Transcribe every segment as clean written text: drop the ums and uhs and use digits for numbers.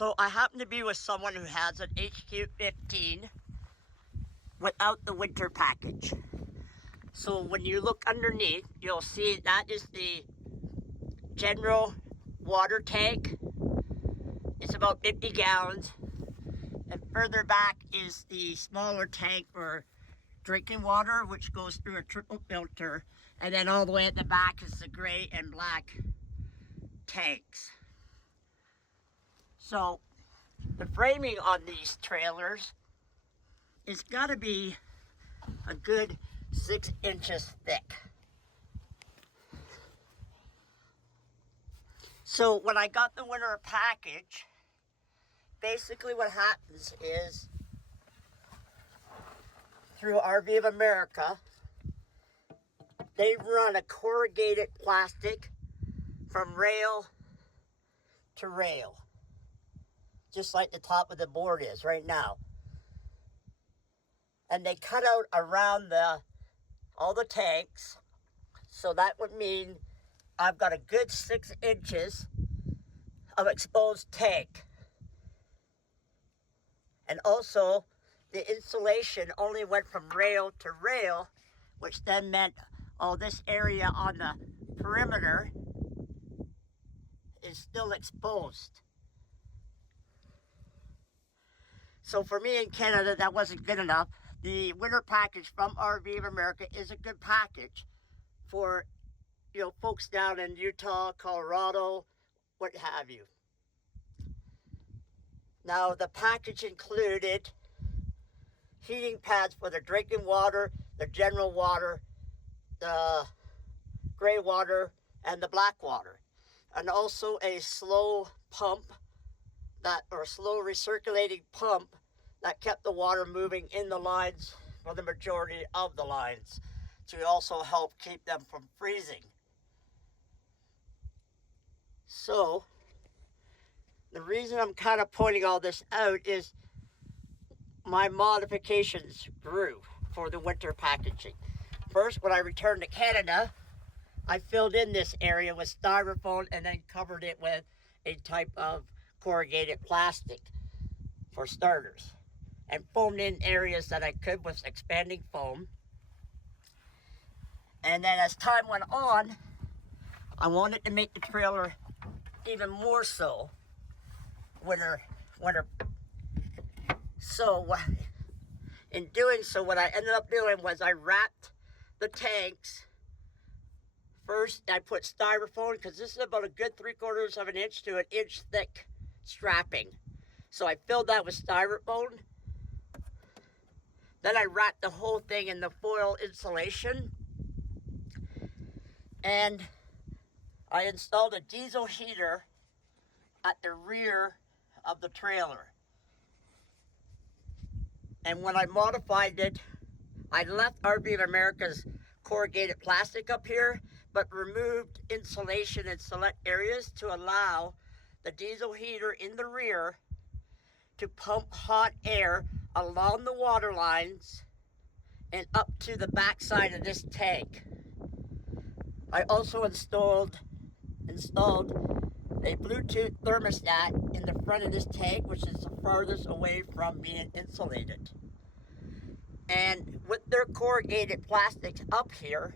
So I happen to be with someone who has an HQ15 without the winter package. So when you look underneath, you'll see that is the general water tank. It's about 50 gallons. And further back is the smaller tank for drinking water, which goes through a triple filter. And then all the way at the back is the gray and black tanks. So the framing on these trailers is got to be a good 6 inches thick. So when I got the winter package, basically what happens is through RV of America, they run a corrugated plastic from rail to rail, just like the top of the board is right now. And they cut out around all the tanks, so that would mean I've got a good 6 inches of exposed tank. And also, the insulation only went from rail to rail, which then meant all this area on the perimeter is still exposed. So for me in Canada, that wasn't good enough. The winter package from RV of America is a good package for, folks down in Utah, Colorado, what have you. Now, the package included heating pads for the drinking water, the general water, the gray water, and the black water. And also a slow pump, slow recirculating pump that kept the water moving in the lines for the majority of the lines to also help keep them from freezing. So, the reason I'm kind of pointing all this out is my modifications grew for the winter packaging. First, when I returned to Canada, I filled in this area with styrofoam and then covered it with a type of corrugated plastic for starters, and foamed in areas that I could with expanding foam. And then as time went on, I wanted to make the trailer even more so winter. So in doing so, what I ended up doing was I wrapped the tanks. First, I put styrofoam, because this is about a good 3/4 of an inch to an inch thick strapping. So I filled that with styrofoam. Then I wrapped the whole thing in the foil insulation. And I installed a diesel heater at the rear of the trailer. And when I modified it, I left RV of America's corrugated plastic up here, but removed insulation in select areas to allow the diesel heater in the rear to pump hot air along the water lines and up to the back side of this tank. I also installed a Bluetooth thermostat in the front of this tank, which is the farthest away from being insulated. And with their corrugated plastics up here,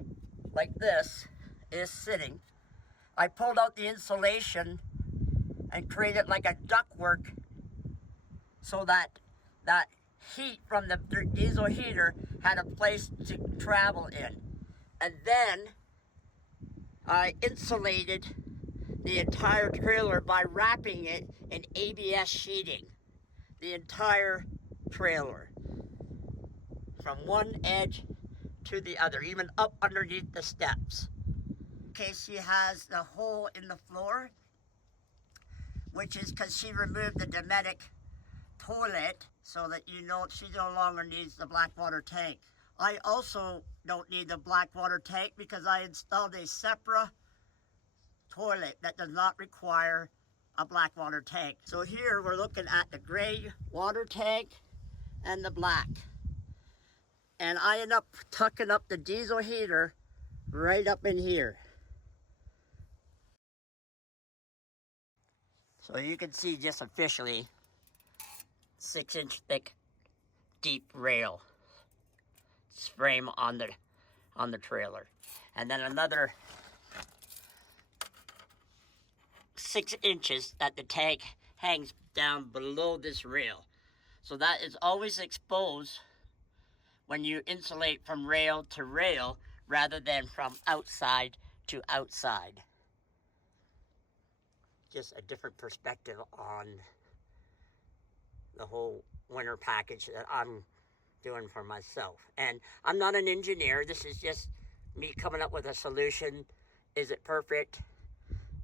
like this is sitting, I pulled out the insulation and created like a ductwork so that that heat from the diesel heater had a place to travel in. And then I insulated the entire trailer by wrapping it in ABS sheeting. The entire trailer, from one edge to the other, even up underneath the steps. Okay, she has the hole in the floor, which is because she removed the Dometic toilet so that she no longer needs the black water tank. I also don't need the black water tank because I installed a separate toilet that does not require a black water tank. So here we're looking at the gray water tank and the black. And I end up tucking up the diesel heater right up in here. So you can see just officially 6-inch thick deep rail frame on the trailer, and then another 6 inches that the tank hangs down below this rail. So that is always exposed when you insulate from rail to rail rather than from outside to outside. Just a different perspective on the whole winter package that I'm doing for myself. And I'm not an engineer. This is just me coming up with a solution. Is it perfect?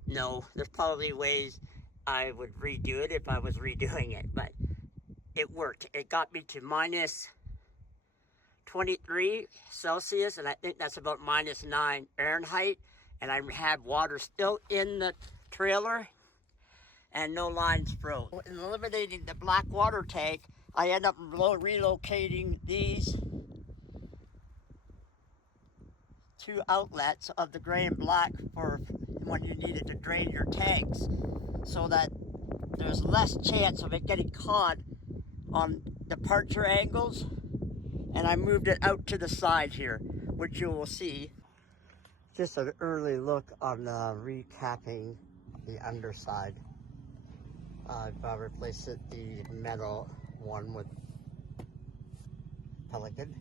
No. There's probably ways I would redo it if I was redoing it, but it worked. It got me to minus 23 Celsius, and I think that's about minus 9 Fahrenheit, and I had water still in the trailer and no lines froze. In eliminating the black water tank, I end up relocating these 2 outlets of the gray and black for when you needed to drain your tanks, so that there's less chance of it getting caught on departure angles. And I moved it out to the side here, which you will see. Just an early look on recapping the underside. I've replaced the metal one with Pelican.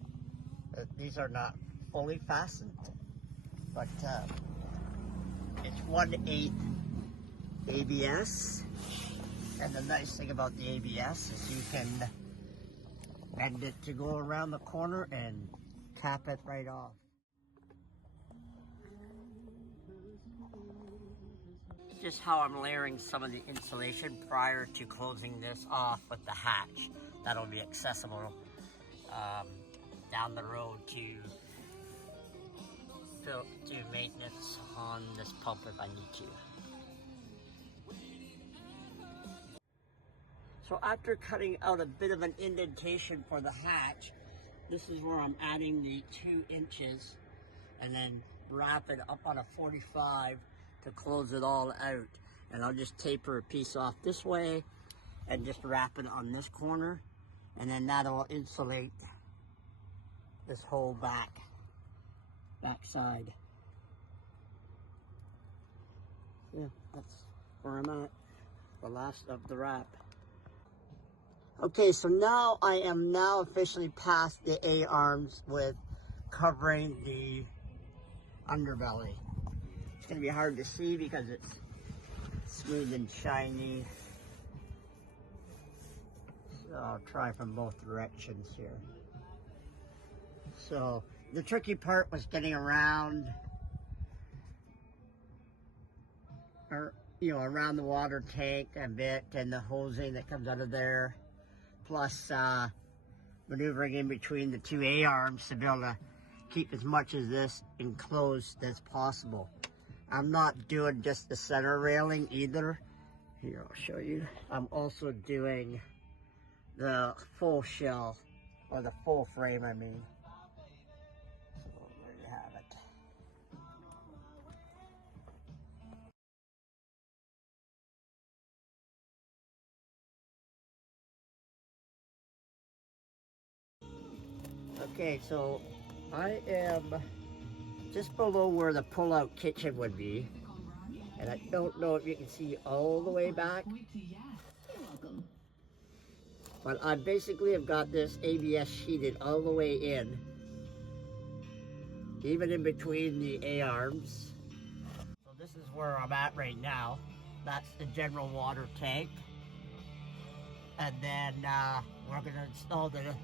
These are not fully fastened, but it's 1/8 ABS. And the nice thing about the ABS is you can bend it to go around the corner and cap it right off. Just how I'm layering some of the insulation prior to closing this off with the hatch. That'll be accessible down the road to maintenance on this pump if I need to. So after cutting out a bit of an indentation for the hatch, this is where I'm adding the 2 inches and then wrap it up on a 45 to close it all out. And I'll just taper a piece off this way and just wrap it on this corner, and then that'll insulate this whole back side. Yeah, that's where I'm at. The last of the wrap. Okay, so now I am officially past the A-arms with covering the underbelly. It's gonna be hard to see because it's smooth and shiny. So I'll try from both directions here. So the tricky part was getting around, around the water tank a bit and the hosing that comes out of there, plus maneuvering in between the 2 A-arms to be able to keep as much of this enclosed as possible. I'm not doing just the center railing either. Here, I'll show you. I'm also doing the full shell, or the full frame, I mean. So there you have it. Okay, so I am just below where the pull-out kitchen would be, and I don't know if you can see all the way back, but I basically have got this ABS sheeted all the way in, even in between the A-arms. So this is where I'm at right now. That's the general water tank, and then we're gonna install the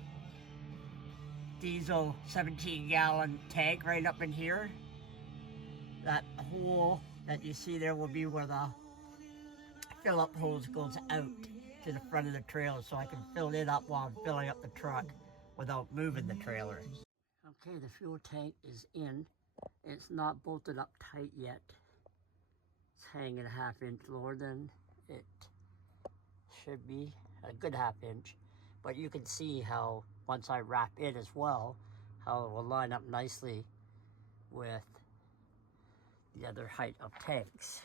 diesel 17-gallon tank right up in here. That hole that you see there will be where the fill-up hose goes out to the front of the trailer, so I can fill it up while I'm filling up the truck without moving the trailer. Okay, the fuel tank is in. It's not bolted up tight yet. It's hanging a 1/2 inch lower than it should be, a good 1/2 inch. But you can see how, once I wrap it as well, how it will line up nicely with the other height of tanks.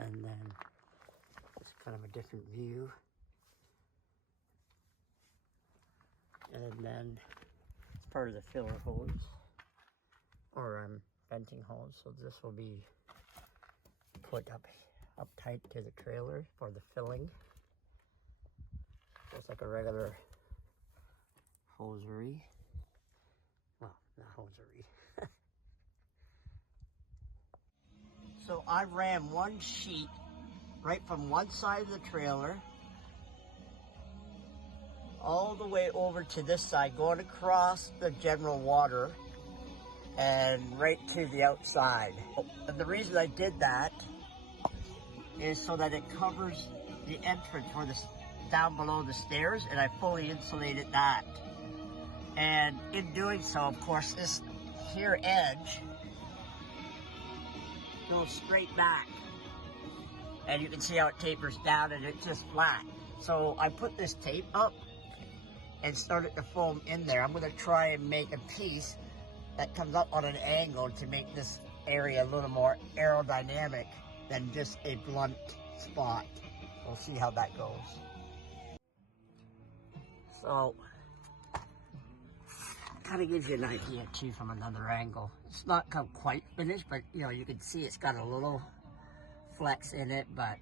And then it's kind of a different view. And then it's part of the filler hose, or venting hose. So this will be put up tight to the trailer for the filling. Just like a regular hosiery. Well, not hosiery. So I ran one sheet right from one side of the trailer all the way over to this side, going across the general water and right to the outside. And the reason I did that is so that it covers the entrance for the down below the stairs, and I fully insulated that. And in doing so, of course, this here edge goes straight back, and you can see how it tapers down and it's just flat. So I put this tape up and started to foam in there. I'm going to try and make a piece that comes up on an angle to make this area a little more aerodynamic than just a blunt spot. We'll see how that goes. So, kind of gives you an idea too from another angle. It's not quite finished, but you know, you can see it's got a little flex in it, but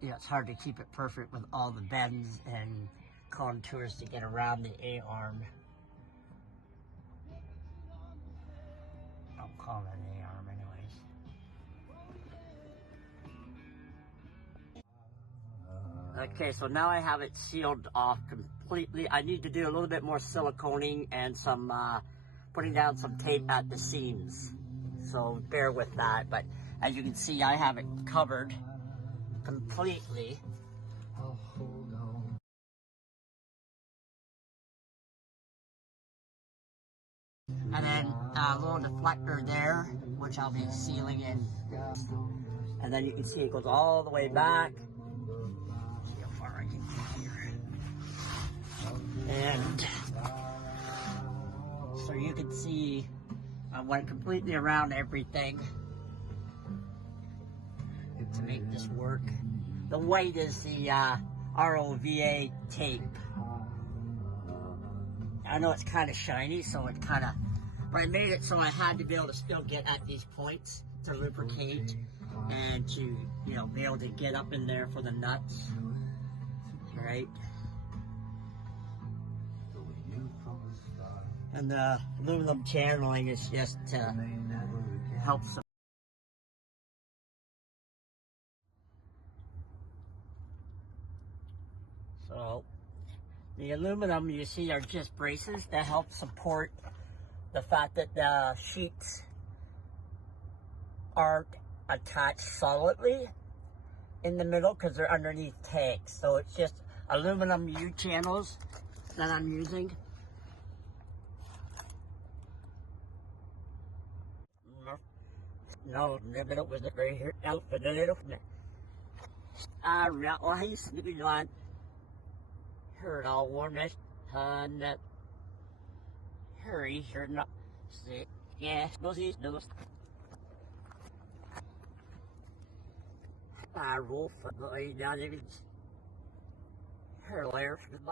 you know, it's hard to keep it perfect with all the bends and contours to get around the A-arm. I'll call it an A-arm anyways. Okay, so now I have it sealed off completely. I need to do a little bit more siliconing and some putting down some tape at the seams. So bear with that, but as you can see, I have it covered completely. And then a little deflector there, which I'll be sealing in. And then you can see it goes all the way back. See how far I can get here. And so you can see I went completely around everything to make this work. The white is the ROVA tape. I know it's kind of shiny, so it kind of, but I made it so I had to be able to still get at these points to lubricate and to, you know, be able to get up in there for the nuts, right? And the aluminum channeling is just to help some. So the aluminum you see are just braces that help support the fact that the sheets aren't attached solidly in the middle because they're underneath tanks. So it's just aluminum U-channels that I'm using. No, never was it right here. Out for the little. He's sleeping on. Heard all warmness. Hurry, you're not sick. Yeah, those is those. I roll for the down there. Her layer for the